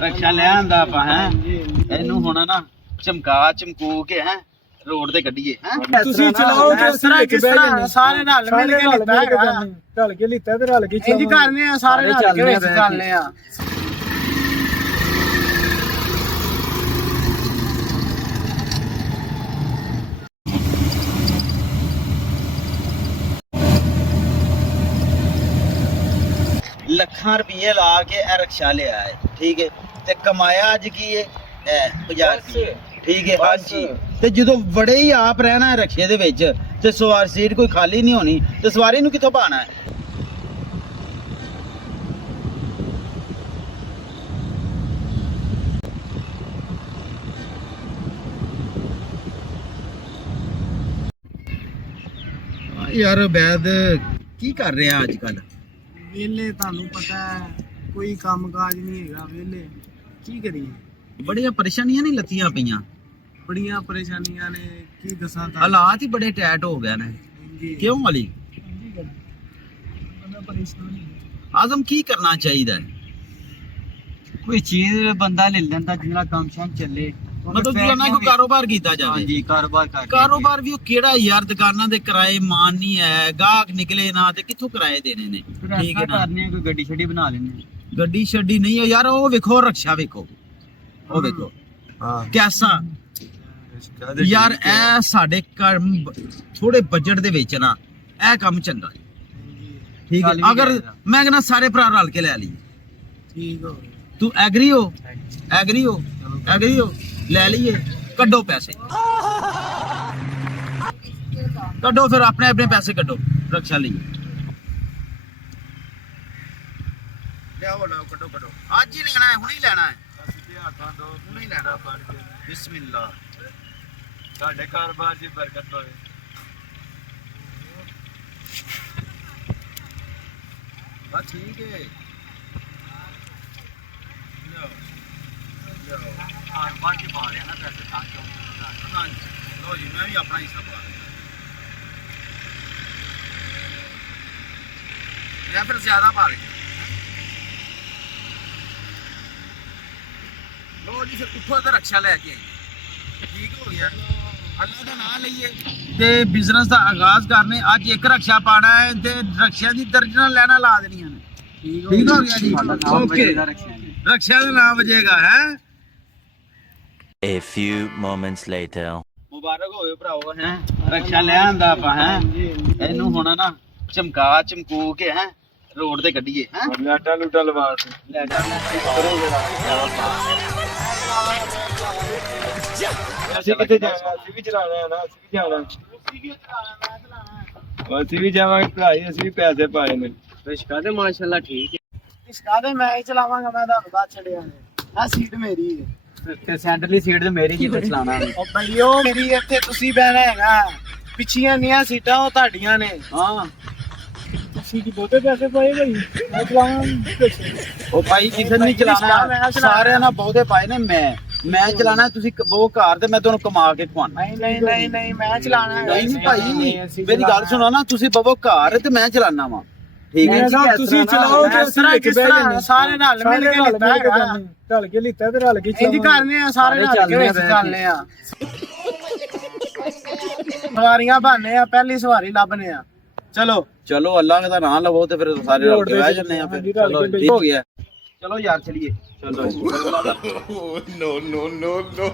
रक्षा ले आंदा आपा है ਇਹਨੂੰ ਹੁਣ ਨਾ ਚਮਕਾ ਚਮਕੂ ਕੇ ਹੈ ਰੋਡ ਤੇ ਕੱਢੀਏ ਹੈ ਤੁਸੀਂ ਚਲਾਓ ਤੇ ਇਸ ਤਰ੍ਹਾਂ ਕਿਸ ਤਰ੍ਹਾਂ ਸਾਰੇ ਨਾਲ ਮਿਲ ਕੇ ਲਿੱਤਾ ਹੈਗਾ ਢਲ ਕੇ ਲਿੱਤਾ ਤੇ ਰਲ ਕੇ ਇੰਜ ਕਰਨੇ ਆ ਸਾਰੇ ਨਾਲ ਕੇ ਵਿੱਚ ਚੱਲਨੇ ਆ ਲੱਖਾਂ ਰੁਪਏ ਲਾ ਕੇ ਇਹ ਰਕਸ਼ਾ ਲਿਆ ਹੈ ਠੀਕ ਹੈ ਤੇ ਕਮਾਇਆ ਅੱਜ ਕੀ ਹੈ 50 ਰੁਪਏ ਠੀਕ ਹੈ ਹਾਂਜੀ ਤੇ ਜਦੋਂ ਬੜੇ ਹੀ ਆਪ ਰਹਿਣਾ ਹੈ ਰਕਸ਼ੇ ਦੇ ਵਿੱਚ ਤੇ ਸਵਾਰ ਸੀਟ ਕੋਈ ਖਾਲੀ ਨਹੀਂ ਹੋਣੀ ਤੇ ਸਵਾਰੀ ਨੂੰ ਕਿੱਥੋਂ ਪਾਣਾ ਹੈ यार वैद की कर रहे हैं आजकल ਵੇਲੇ ਤੁਹਾਨੂੰ ਪਤਾ ਹੈ ਕੋਈ ਕੰਮਕਾਜ ਨਹੀਂ ਹੈਗਾ ਵੇਲੇ ਕੀ ਕਰੀਏ बड़िया परेशानियां नहीं लतियां पईयां ਬੜੀਆਂ ਪਰੇਸ਼ਾਨੀਆਂ ਨੇ ਕੀ ਦੱਸਾਂ ਤੁਹਾਨੂੰ हालात ही बड़े टाइट हो गए ने क्यों अली ਬੰਦਾ ਪਰੇਸ਼ਾਨ ਹੈ आजम की करना चाहिए ਕੋਈ ਚੀਜ਼ ਬੰਦਾ ਲੈ ਲੈਂਦਾ ਜਿਹੜਾ ਕੰਮ ਸ਼ਾਮ ਚੱਲੇ मतलब जिन्ना कोई कारोबार कीता जावे ਹਾਂਜੀ ਕਾਰੋਬਾਰ ਕਰ कारोबार भी केड़ा यार दुकानां दे किराए मान नहीं है गाहक निकले ना ते कित्थों किराए देने ने ठीक है ना ਕਰਨੇ ਕੋਈ ਗੱਡੀ ਛੱਡੀ ਬਣਾ ਲੈਣੇ गड्डी शड्डी नहीं है यार ओ वेखो रक्षा वेखो ओ वेखो ਹਾਂ कैसा यार ए साडे थोड़े बजट दे विच ना ए काम चंगा ठीक है अगर मैं कहना सारे भरा रल के ले ली ਠੀਕ ਹੋ तू एग्री हो एग्री हो एग्री हो ले लीए कड्डो पैसे कड्डो फिर अपने अपने पैसे कड्डो रक्षा लिए लियाओ लाओ कड्डो कड्डो आज ही लेना है हुणी लेना है हुणी लेना बिस्मिल्लाह ਸਾਡੇ ਕਾਰੋਬਾਰ 'ਚ ਬਰਕਤ ਹੋਵੇ बस ठीक है ਕਾਰੋਬਾਰ 'ਚ ਪਾ ਰਿਹਾ ਨਾ ਪੈਸੇ ਤਾਂ ਕਿਉਂ हाँ जी लो जी मैं भी अपना हिस्सा पा रहा या फिर ज्यादा पा रहे लो जी फिर उठो तो रक्षा लेके ठीक हो गया अल्लाह का नाम लईए ते बिजनेस का आगाज करने आज एक रक्षा पाना है ते रक्षा दी दर्जन लेना ला देनियां ने ठीक हो गया जी ओके रक्षा का नाम बजेगा है A few moments later. ਮੁਬਾਰਕ ਹੋਵੇ ਭਰਾਓ ਹੈ ਰਕਸ਼ਾ ਲੈ ਆਂਦਾ ਆਪਾਂ ਹੈ ਇਹਨੂੰ ਹੁਣ ਨਾ ਚਮਕਾ ਚਮਕੂ ਕੇ ਹੈ ਰੋਡ ਤੇ ਕੱਢੀਏ ਹੈ ਲਾਟਾ ਲੂਟਾ ਲਵਾ ਅਸੀਂ ਕਿੱਥੇ ਜਾਣਾ ਅਸੀਂ ਵੀ ਚਲਾਣਾ ਹੈ ਨਾ ਅਸੀਂ ਵੀ ਜਾਣਾ ਅਸੀਂ ਵੀ ਜਾਵਾਂਗੇ ਭਰਾਈ ਅਸੀਂ ਵੀ ਪੈਸੇ ਪਾਏ ਨੇ ਰਿਸ਼ਕਾ ਤੇ ਮਾਸ਼ਾਅੱਲਾ ਠੀਕ ਹੈ ਰਿਸ਼ਕਾ ਤੇ ਮੈਂ ਹੀ ਚਲਾਵਾਂਗਾ ਮੈਂ ਤੁਹਾਨੂੰ ਬਾਅਦ ਛੱਡਿਆ ਨੇ ਆ ਸੀਟ ਮੇਰੀ ਹੈ ਤੇ ਸੈਂਟਰਲੀ ਸੀਟ ਤੇ ਮੇਰੀ ਕਿੱਥੇ ਚਲਾਣਾ ਉਹ ਬਈਓ ਮੇਰੀ ਇੱਥੇ ਤੁਸੀਂ ਬਹਿਣਾ ਹੈਗਾ ਪਿੱਛੀਆਂ ਨੀਆਂ ਸੀਟਾਂ ਉਹ ਤੁਹਾਡੀਆਂ ਨੇ ਹਾਂ ਤੁਸੀਂ ਕੀ ਬਹੁਤੇ ਪੈਸੇ ਪਾਏ ਭਾਈ ਮੈਂ ਚਲਾਵਾਂ ਉਹ ਭਾਈ ਕਿਸੇ ਨੇ ਨਹੀਂ ਚਲਾਣਾ ਸਾਰਿਆਂ ਨਾਲ ਬਹੁਤੇ ਪਾਏ ਨੇ ਮੈਂ ਚਲਾਣਾ ਤੁਸੀਂ ਉਹ ਘਰ ਤੇ ਮੈਂ ਤੁਹਾਨੂੰ ਕਮਾ ਕੇ ਖਵਾਣਾ ਨਹੀਂ ਮੈਂ ਚਲਾਣਾ ਹੈ ਨਹੀਂ ਭਾਈ ਮੇਰੀ ਗੱਲ ਸੁਣੋ ਨਾ ਤੁਸੀਂ ਬਵੋ ਘਰ ਤੇ ਮੈਂ ਚਲਾਣਾ ਵਾ ਠੀਕ ਹੈ ਤੁਸੀਂ ਚਲਾਓ ਤੇ ਇਸ ਤਰ੍ਹਾਂ ਕਿਸ ਤਰ੍ਹਾਂ ਸਾਰੇ ਨਾਲ ਮਿਲ ਕੇ ਲਿੱਤਾ ਹੈਗਾ ਢਲ ਕੇ ਲਿੱਤਾ ਤੇ ਰਲ ਕੇ ਇੰਜ ਕਰਨੇ ਆ ਸਾਰੇ ਨਾਲ ਕੇ ਵਿੱਚ ਚੱਲਨੇ ਆ ਸਵਾਰੀਆਂ ਬਾਨੇ ਆ ਪਹਿਲੀ ਸਵਾਰੀ ਲੱਭਨੇ ਆ ਚਲੋ ਚਲੋ ਅੱਲਾਹ ਦਾ ਨਾਮ ਲਵੋ ਤੇ ਫਿਰ ਸਾਰੇ ਰਲ ਕੇ ਬਹਿ ਜੰਨੇ ਆ ਫਿਰ ਚਲੋ ਠੀਕ ਹੋ ਗਿਆ ਚਲੋ ਯਾਰ ਚਲੀਏ ਚਲੋ No, no, no, no.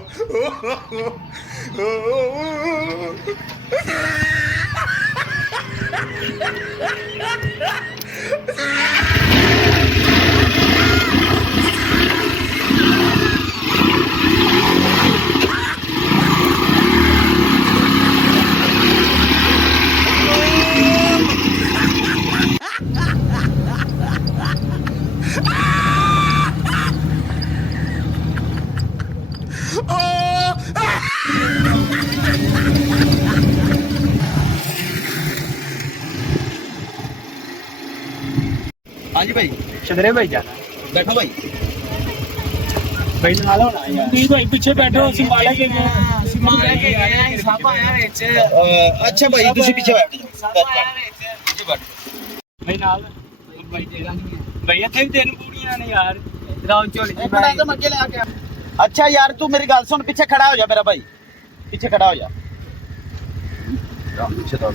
हाँ जी भाई ਸ਼ਦਰੇ ਭਾਈ ਜਾਣਾ बैठो भाई ਭਾਈ ਨਾਲ ਹੋਣਾ ਯਾਰ ਤੁਸੀਂ ਭਾਈ ਪਿੱਛੇ ਬੈਠੋ ਸੰਭਾਲੇ ਕੇ ਸਭ ਆਇਆ ਵਿੱਚ अच्छा भाई तुसी पीछे बैठ जाओ पीछे बैठ ਭਾਈ ਨਾਲ ਭਾਈ ਤੇਰਾ ਨਹੀਂ ਭਾਈ ਇੱਥੇ ਵੀ ਤਿੰਨ ਪੂੜੀਆਂ ਨੇ ਯਾਰ ਗਰਾਊਂਡ ਝੋਲੀ ਇੱਕ ਮਿੰਟ ਤਾਂ ਅੱਗੇ ਲੈ ਕੇ ਆ। ਅੱਛਾ ਯਾਰ ਤੂੰ ਮੇਰੀ ਗੱਲ ਸੁਣ, ਪਿੱਛੇ ਖੜਾ ਹੋ ਜਾ ਮੇਰਾ ਭਾਈ, ਪਿੱਛੇ ਖੜਾ ਹੋ ਜਾ। ਪਿੱਛੇ ਤੋਂ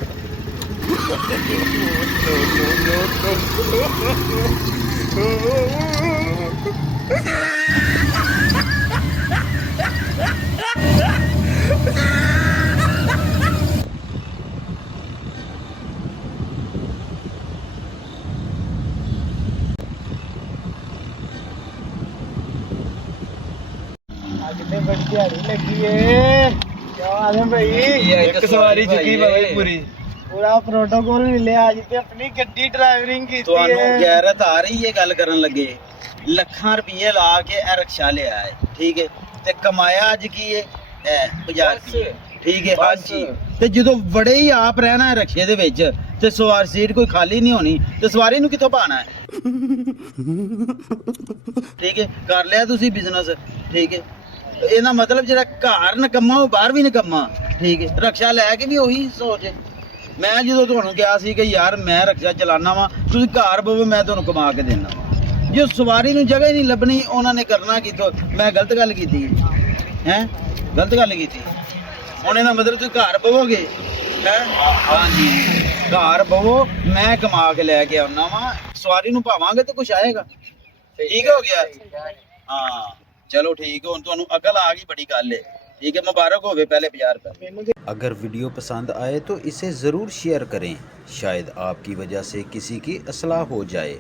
ਅੱਜ ਤੇ ਬੜੀ ਦਿਹਾੜੀ ਲੱਗੀ ਏ ਕਿਉਂ ਆਦਮ ਭਾਈ ਇੱਕ ਸਵਾਰੀ ਚੁੱਕੀ ਭਾਵੇਂ ਪੂਰੀ ਪੂਰਾ ਪ੍ਰੋਟੋਕੋਲ ਮਿਲਿਆ ਅੱਜ ਤੇ ਆਪਣੀ ਗੱਡੀ ਡਰਾਈਵਰਿੰਗ ਕੀਤੀ ਤੁਹਾਨੂੰ ਏ ਗੈਰਤ ਆ ਰਹੀ ਹੈ ਗੱਲ ਕਰਨ ਲੱਗੇ? ਲੱਖਾਂ ਰੁਪਏ ਲਾ ਕੇ ਇਹ ਰਕਸ਼ਾ ਲਿਆ ਹੈ, ਠੀਕ ਹੈ, ਤੇ ਕਮਾਇਆ ਅੱਜ ਕੀ ਹੈ? 50 ਰੁਪਏ, ਠੀਕ ਹੈ। ਹਾਂਜੀ, ਤੇ ਜਦੋਂ ਬੜੇ ਹੀ ਆਪ ਰਹਿਣਾ ਹੈ ਰਕਸ਼ੇ ਦੇ ਵਿੱਚ ਤੇ ਸਵਾਰ ਸੀਟ ਕੋਈ ਖਾਲੀ ਨਹੀਂ ਹੋਣੀ ਤੇ ਸਵਾਰੀ ਨੂੰ ਕਿੱਥੋਂ ਪਾਣਾ ਹੈ? ਠੀਕ ਹੈ, ਕਰ ਲਿਆ ਤੁਸੀਂ ਬਿਜ਼ਨਸ, ਠੀਕ ਹੈ। ਇਹਦਾ ਮਤਲਬ ਜਿਹੜਾ ਘਰ ਨਕੰਮਾ ਉਹ ਬਾਹਰ ਵੀ ਨਕੰਮਾ, ਠੀਕ ਹੈ। ਰਕਸ਼ਾ ਲੈ ਕੇ ਵੀ ਉਹੀ ਸੋਚ ਹੈ। ਮੈਂ ਜਦੋਂ ਤੁਹਾਨੂੰ ਕਿਹਾ ਸੀ ਕਿ ਯਾਰ ਮੈਂ ਰਕਸ਼ਾ ਚਲਾਨਾ ਵਾ, ਤੁਸੀਂ ਘਰ ਬਵੋ, ਮੈਂ ਤੁਹਾਨੂੰ ਕਮਾ ਕੇ ਦੇਣਾ ਵਾ। ਜੋ ਸਵਾਰੀ ਨੂੰ ਜਗ੍ਹਾ ਹੀ ਨਹੀਂ ਲੱਭਣੀ, ਉਹਨਾਂ ਨੇ ਕਰਨਾ ਕਿੱਥੋਂ? ਮੈਂ ਗਲਤ ਗੱਲ ਕੀਤੀ ਹੈ? ਗਲਤ ਗੱਲ ਕੀਤੀ। ਹੁਣ ਇਹਦਾ ਮਤਲਬ ਤੁਸੀਂ ਘਰ ਬਵੋਗੇ ਹੈ? ਹਾਂਜੀ, ਘਰ ਬਵੋ, ਮੈਂ ਕਮਾ ਕੇ ਲੈ ਕੇ ਆਉਣਾ ਵਾ, ਸਵਾਰੀ ਨੂੰ ਭਾਵਾਂਗੇ ਤਾਂ ਕੁਛ ਆਏਗਾ। ਠੀਕ ਹੋ ਗਿਆ? ਹਾਂ ਚਲੋ ਠੀਕ, ਹੁਣ ਤੁਹਾਨੂੰ अकल आ गई, बड़ी गल है, ठीक है। मुबारक होवे पहले 50 रुपए। अगर वीडियो पसंद आए तो इसे ज़रूर शेयर करें, शायद आपकी वजह से किसी की असलाह हो जाए।